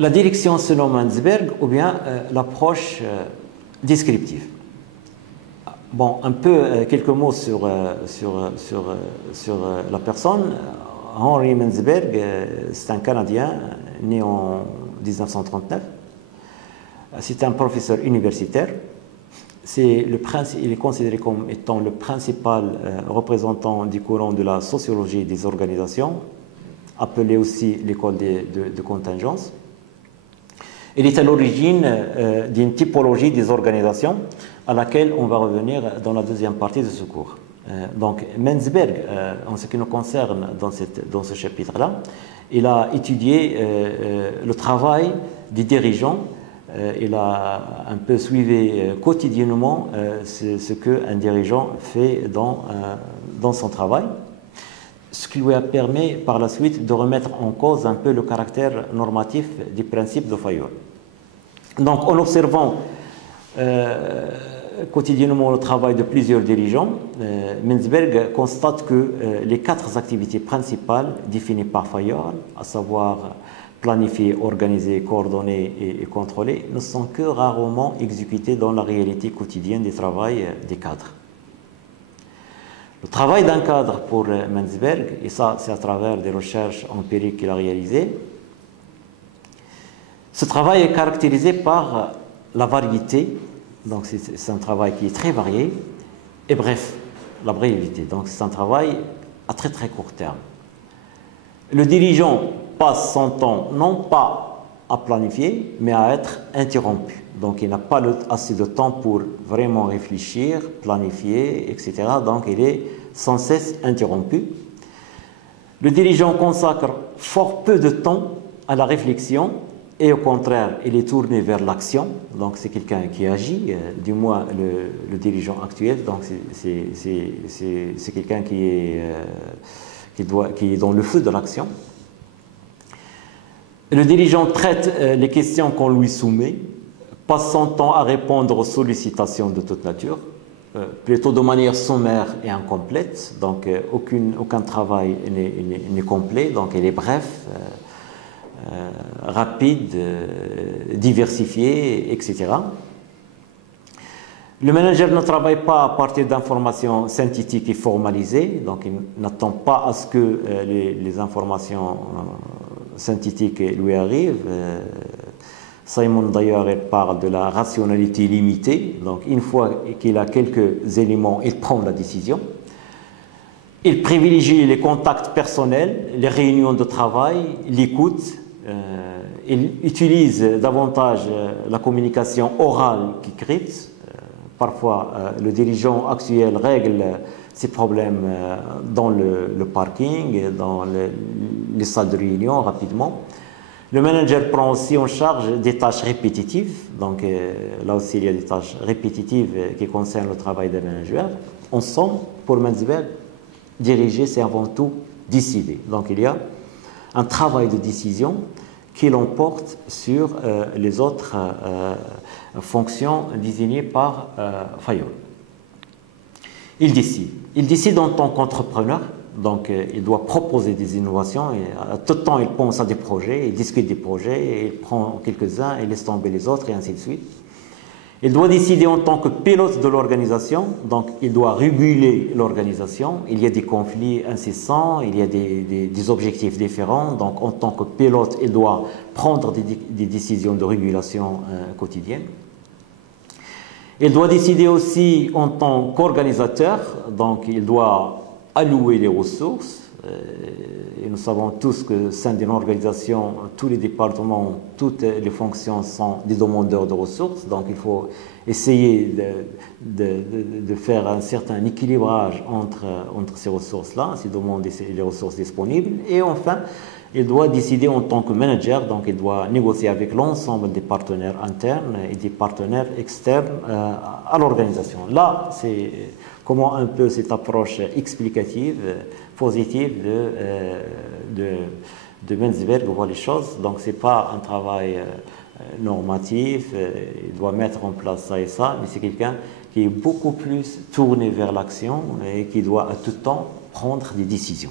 la direction selon Mansberg ou bien l'approche descriptive. Bon, un peu quelques mots sur la personne. Henry Mansberg, c'est un Canadien né en 1939. C'est un professeur universitaire. Il est considéré comme étant le principal représentant du courant de la sociologie des organisations, appelé aussi l'école de contingence. Il est à l'origine d'une typologie des organisations à laquelle on va revenir dans la deuxième partie de ce cours. Donc, Mansberg, en ce qui nous concerne dans ce chapitre-là, il a étudié le travail des dirigeants. Il a un peu suivi quotidiennement ce qu'un dirigeant fait dans son travail, ce qui lui a permis par la suite de remettre en cause un peu le caractère normatif du principe de Fayol. Donc, en observant quotidiennement le travail de plusieurs dirigeants, Mansberg constate que les 4 activités principales définies par Fayol, à savoir planifier, organiser, coordonner et contrôler, ne sont que rarement exécutées dans la réalité quotidienne du travail des cadres. Le travail d'un cadre pour Mansberg, et ça c'est à travers des recherches empiriques qu'il a réalisées, ce travail est caractérisé par la variété, donc c'est un travail qui est très varié, et bref, la brèveté, donc c'est un travail à très très court terme. Le dirigeant passe son temps non pas à planifier, mais à être interrompu. Donc il n'a pas assez de temps pour vraiment réfléchir, planifier, etc. Donc il est sans cesse interrompu. Le dirigeant consacre fort peu de temps à la réflexion et au contraire, il est tourné vers l'action. Donc c'est quelqu'un qui agit, du moins le dirigeant actuel. Donc c'est quelqu'un qui est dans le feu de l'action. Le dirigeant traite les questions qu'on lui soumet, passe son temps à répondre aux sollicitations de toute nature, plutôt de manière sommaire et incomplète, donc aucun travail n'est complet, donc il est bref, rapide, diversifié, etc. Le manager ne travaille pas à partir d'informations synthétiques et formalisées, donc il n'attend pas à ce que les informations synthétiques lui arrivent. Simon d'ailleurs parle de la rationalité limitée, donc une fois qu'il a quelques éléments, il prend la décision. Il privilégie les contacts personnels, les réunions de travail, l'écoute. Il utilise davantage la communication orale qu'écrite. Parfois, le dirigeant actuel règle ses problèmes dans le parking, dans les salles de réunion rapidement. Le manager prend aussi en charge des tâches répétitives. Donc là aussi, il y a des tâches répétitives qui concernent le travail des managers. En somme, pour Mansberg, diriger, c'est avant tout décider. Donc il y a un travail de décision qui l'emporte sur les autres fonctions désignées par Fayol. Il décide. Il décide en tant qu'entrepreneur, donc il doit proposer des innovations. Et à tout temps, il pense à des projets, il discute des projets, et il prend quelques-uns et laisse tomber les autres, et ainsi de suite. Il doit décider en tant que pilote de l'organisation, donc il doit réguler l'organisation. Il y a des conflits incessants, il y a des objectifs différents, donc en tant que pilote, il doit prendre des décisions de régulation quotidienne. Il doit décider aussi en tant qu'organisateur, donc il doit allouer les ressources. Et nous savons tous que au sein d'une organisation, tous les départements, toutes les fonctions sont des demandeurs de ressources. Donc il faut essayer de faire un certain équilibrage entre ces ressources-là, ces demandes et les ressources disponibles. Et enfin, il doit décider en tant que manager, donc il doit négocier avec l'ensemble des partenaires internes et des partenaires externes à l'organisation. Là, c'est comment un peu cette approche explicative, positive de Mansberg voit les choses. Donc ce n'est pas un travail normatif, il doit mettre en place ça et ça, mais c'est quelqu'un qui est beaucoup plus tourné vers l'action et qui doit à tout temps prendre des décisions.